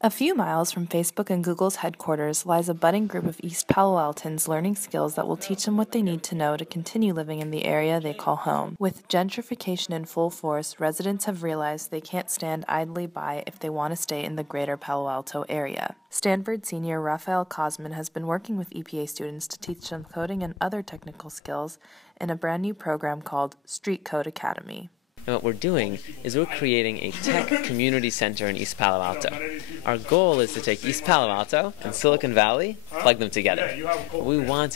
A few miles from Facebook and Google's headquarters lies a budding group of East Palo Altans learning skills that will teach them what they need to know to continue living in the area they call home. With gentrification in full force, residents have realized they can't stand idly by if they want to stay in the greater Palo Alto area. Stanford senior Raphael Cosman has been working with EPA students to teach them coding and other technical skills in a brand new program called StreetCode Academy. And what we're doing is we're creating a tech community center in East Palo Alto. Our goal is to take East Palo Alto and Silicon Valley, plug them together. What we want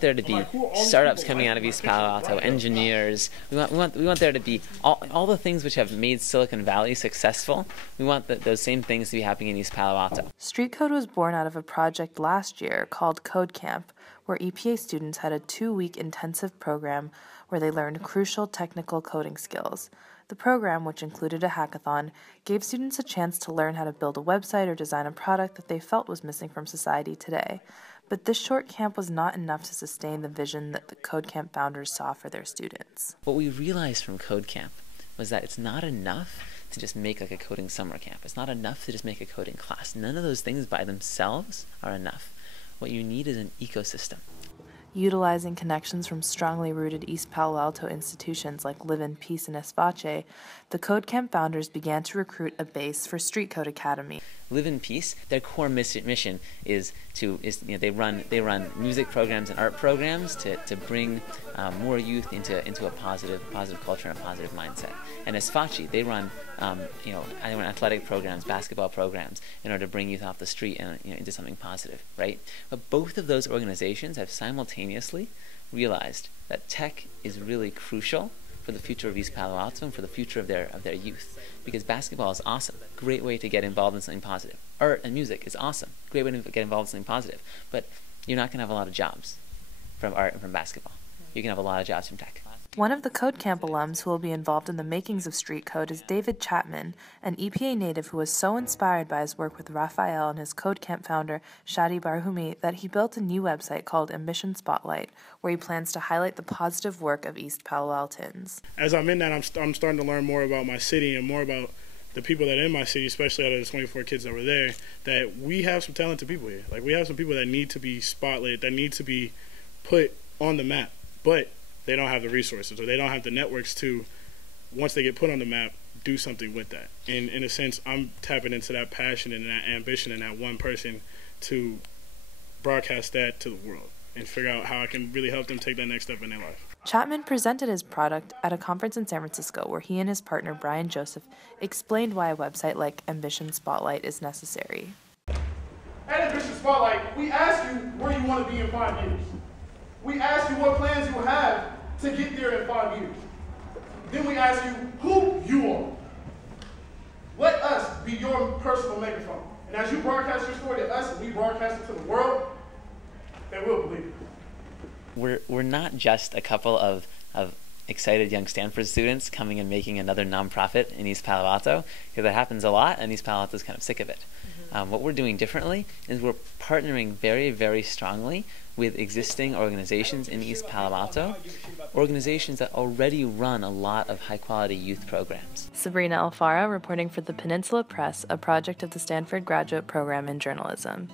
there to be startups coming out of East Palo Alto, engineers. We want there to be all the things which have made Silicon Valley successful. We want those same things to be happening in East Palo Alto. StreetCode was born out of a project last year called Code Camp, where EPA students had a 2-week intensive program where they learned crucial technical coding skills. The program, which included a hackathon, gave students a chance to learn how to build a website or design a product that they felt was missing from society today. But this short camp was not enough to sustain the vision that the Code Camp founders saw for their students. What we realized from Code Camp was that it's not enough to just make like a coding summer camp. It's not enough to just make a coding class. None of those things by themselves are enough. What you need is an ecosystem. Utilizing connections from strongly rooted East Palo Alto institutions like Live in Peace and Espace, the Code Camp founders began to recruit a base for StreetCode Academy. Live in Peace, their core mission is they run music programs and art programs to bring more youth into a positive culture and a positive mindset. And Espace, they run athletic programs, basketball programs in order to bring youth off the street and into something positive, right? But both of those organizations have simultaneously realized that tech is really crucial for the future of East Palo Alto and for the future of their youth. Because basketball is awesome, great way to get involved in something positive. Art and music is awesome, great way to get involved in something positive. But you're not going to have a lot of jobs from art and from basketball. You can have a lot of jobs from tech. One of the Code Camp alums who will be involved in the makings of StreetCode is David Chapman, an EPA native who was so inspired by his work with Raphael and his Code Camp founder, Shadi Barhumi, that he built a new website called Ambition Spotlight, where he plans to highlight the positive work of East Palo Altans. As I'm in that, I'm starting to learn more about my city and more about the people that are in my city, especially out of the 24 kids that were there, that we have some talented people here. Like, we have some people that need to be spotlighted, that need to be put on the map, but they don't have the resources or they don't have the networks to, once they get put on the map, do something with that. And in a sense, I'm tapping into that passion and that ambition in that one person to broadcast that to the world and figure out how I can really help them take that next step in their life. Chapman presented his product at a conference in San Francisco where he and his partner Brian Joseph explained why a website like Ambition Spotlight is necessary. At Ambition Spotlight, we ask you where you want to be in 5 years. We ask you what plans you have to get there in 5 years. Then we ask you who you are. Let us be your personal megaphone. And as you broadcast your story to us and we broadcast it to the world, they will believe it. We're not just a couple of excited young Stanford students coming and making another nonprofit in East Palo Alto, because that happens a lot and East Palo Alto is kind of sick of it. What we're doing differently is we're partnering very, very strongly with existing organizations in East Palo Alto, organizations that already run a lot of high-quality youth programs. Sabrina Alfara reporting for the Peninsula Press, a project of the Stanford Graduate Program in Journalism.